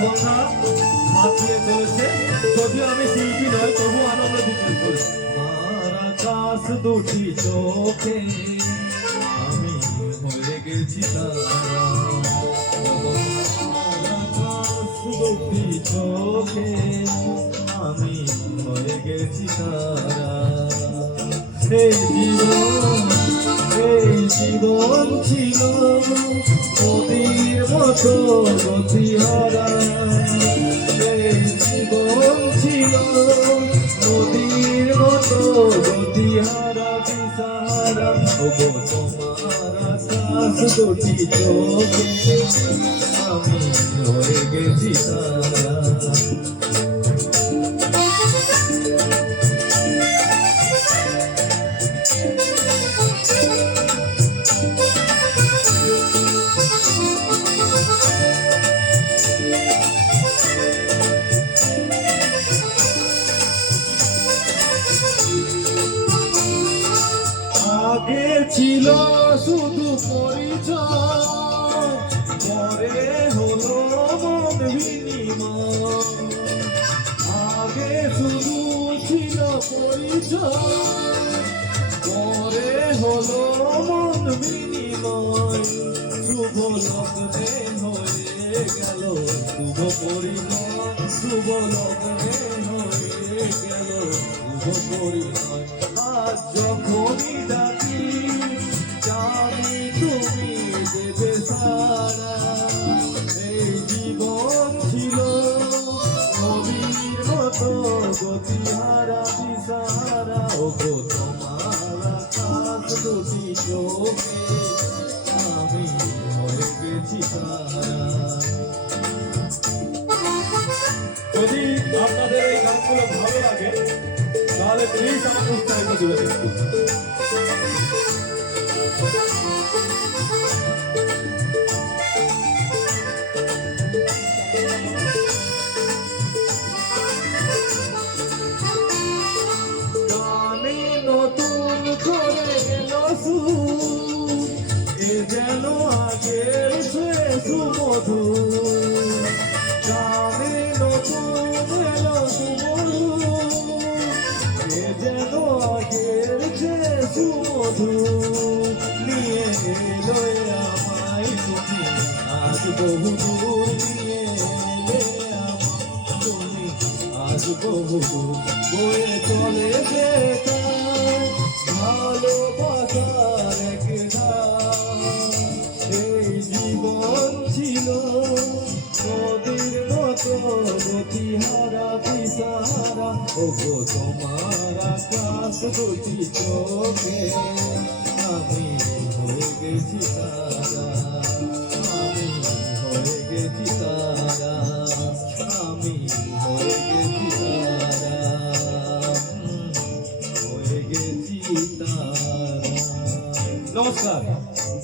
সন্ধ্যা মাতিয়ে চলেছে। যদিও আমি শিল্পী নয়, তবু আনন্দ দিতে করি। আর আকাশ দুটি চোখে আমি হয়ে গেছি তারা, আকাশ দুটি চোখে আমি হয়ে গেছি তারা। এই জীবন ছিল নদীর মতো গতিহারা, এই জীবন ছিল নদীর মতো গতিহারা দিশাহারা। ওগো তোমার আকাশ দুটি চোখে আমি হয়ে গেছি তারা। আগে ছিল শুধু পরিচয়, পরে হলো মন বিনিময়। আগে শুধু ছিল পরিচয়, পরে হলো মন বিনিময়। শুভ লগ্নে হয়ে গেল শুভ পরিণয়, শুভ লগ্নে হয়ে গেল শুভ পরিণয়। আজ যখনই ডাকি জানি তুমি দেবে সারা। এই জীবন ছিল নদীর মতো গতিহারা দিশাহারা। ওগো তোমার আকাশ দুটি চোখে আমি হয়ে গেছি তারা। যদি আপনাদের এই গানগুলো ভালো লাগে তাহলে প্লিজ আমাকে উৎসাহিত দেবেন একটু। গানে নতুন করে এলো সুর, এ যেন আগের শেষ মধুর। গানে নতুন এলো সুমধুর, এ যেন আগের শেষ মধুর। নিয়ে এলো আমায় তুমি আজ বহুদূর, নিয়ে এলে আমায় তুমি আজ বহুদূর। বয়ে চলে যেতাম ভালোবাসার এক ধার। এই জীবন ছিল নদীর মতো গতিহারা দিশাহারা। ওগো তোমার আকাশ দুটি চোখে আমি হয়ে গেছি তারা, আমি হয়ে গেছি তারা, আমি হয়ে গেছি তারা, হয়ে গেছি তারা। নমস্কার।